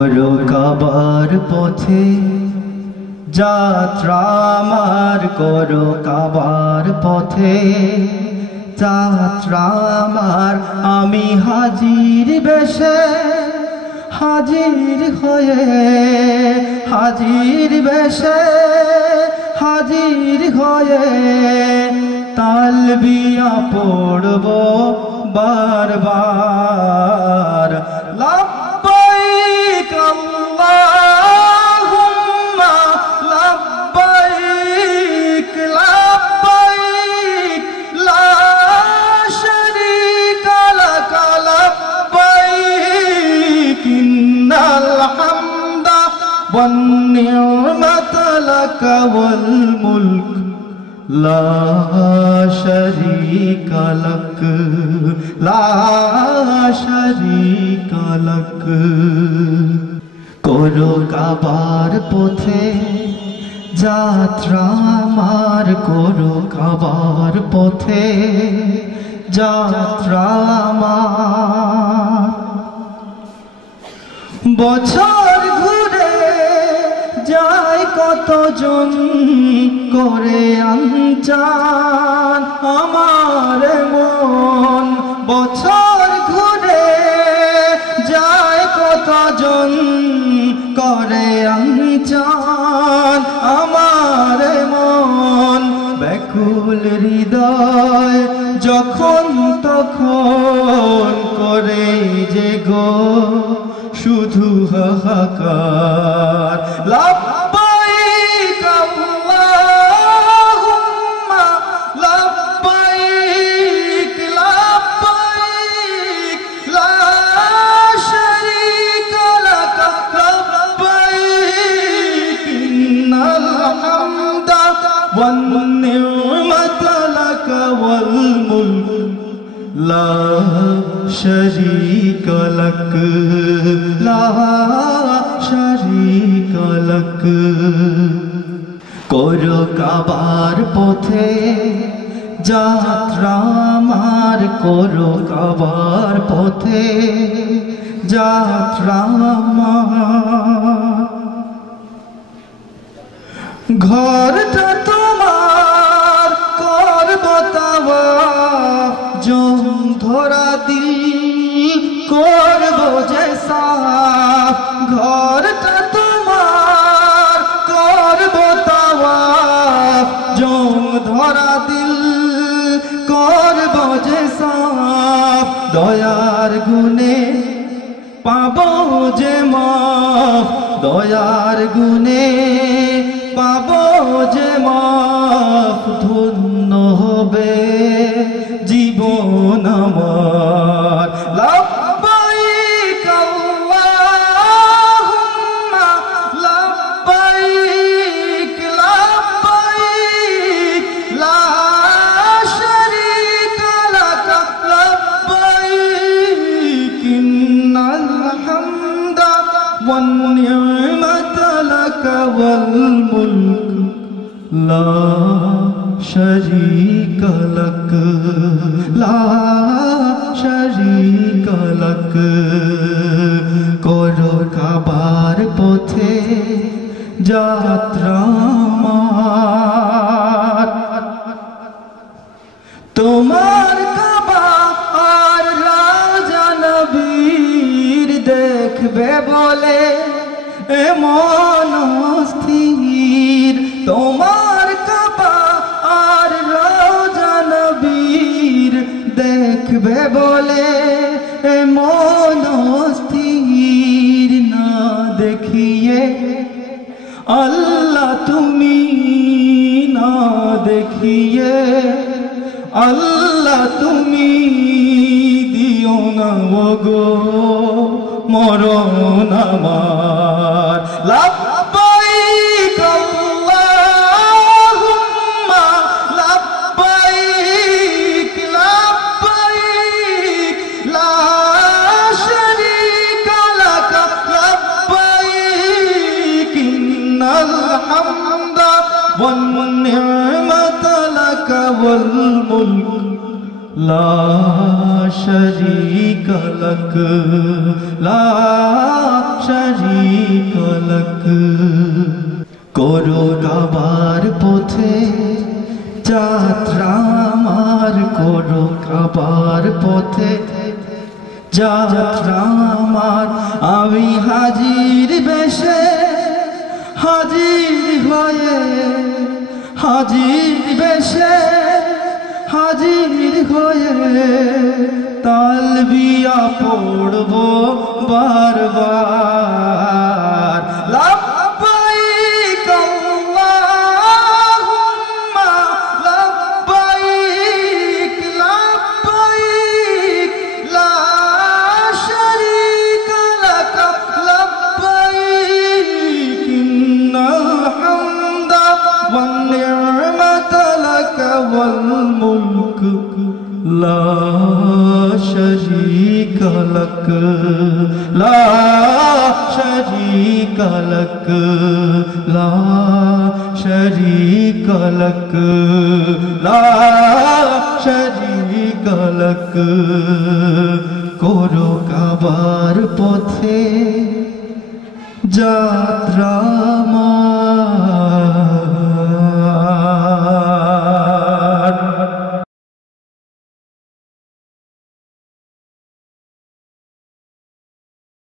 করো কাবার পথে যাত্রা আমার, করো কাবার পথে যাত্রা আমার। আমি হাজির বেশে হাজির হয়ে, হাজির বেশে হাজির হয়ে তালবিয়া পড়ব বারবার। লব্বাইক আল্লাহুম্মা লব্বাইক, লব্বাইক লা শারীকা লাক লব্বাইক, ইন্নাল হামদা ওয়ান নি'মাতা লাক ওয়াল মুলক লা শারীকা লাক, লা শারীকা লাক। করো কাবার পথে যাত্রা আমার, করো কাবার পথে যাত্রা আমার। বছর ঘুরে যায় কতজন করে আনচান আমার মন। বছর ঘুরে যায় কতজন করে আনচান আমার মন। ব্যাকুল হৃদয় যখন তখন করে যে গো শুধু হাহাকার। লব্বাইক আল্লাহুম্মা লব্বাইক, লব্বাইক লা শারীকা লাক লব্বাইক, ইন্নাল হামদা ওয়ান নি'মাতা লাক ওয়াল মুলক লা শারীকা লাক, লা শারীকা লাক। করো কাবার পথে যাত্রা আমার, করো কাবার পথে যাত্রা আমার। ঘরটা তোমার করব তাওয়াফ, জং ধরা দিল করব যে সাফ। ঘরটা তোমার করব তাওয়াফ, জং ধরা দিল করব যে সাফ। দয়ার গুণে পাবো যে মাফ, দয়ার গুণে পাবো যে মাফ। ধন্য হবে জীবন আমার। লব্বাইক আল্লাহুম্মা লব্বাইক, লব্বাইক লা শারীকা লাক লব্বাইক, ইন্নাল হামদা ওয়ান নি'মাতা লাক ওয়াল মুলক লা শারীকা লাক, লা শারীকা লাক। করো কাবার পথে যাত্রা আমার। তোমার কাবা আর রাজা নবীর দেখবে বলে এমন স্থির। তোমার কাবা আর রাজা নবীর দেখবে বলে এমন স্থির। না দেখিয়ে আল্লাহ তুমি, না দেখিয়ে আল্লাহ তুমি দিও না ওগো মরণ আমার। লব্বাইক আল্লাহুম্মা লব্বাইক, লব্বাইক লা শারীকা লাক লব্বাইক, ইন্নাল হামদা ওয়ান নি'মাতা লাক ওয়াল মুলক লা শারীকা লাক, লা শারীকা লক করো কাবার পথে যাত্রা আমার করো কাবার পথে যাত্রা আমার আমি হাজির বেশে হাজির হয়ে হাজির বেশে হাজির হয়ে তালবিয়া পড়ব বারবার লব্বাইক আল্লাহুম্মা লব্বাইক লব্বাইক লা শারীকা লাক লব্বাইক ইন্নাল হামদা ওয়ান নি'মাতা লাক ওয়াল মুলক লা শারীকা লাক লা শারীকা লাক লা শারীকা লাক লা শারীকা লাক করো কাবার পথে যাত্রা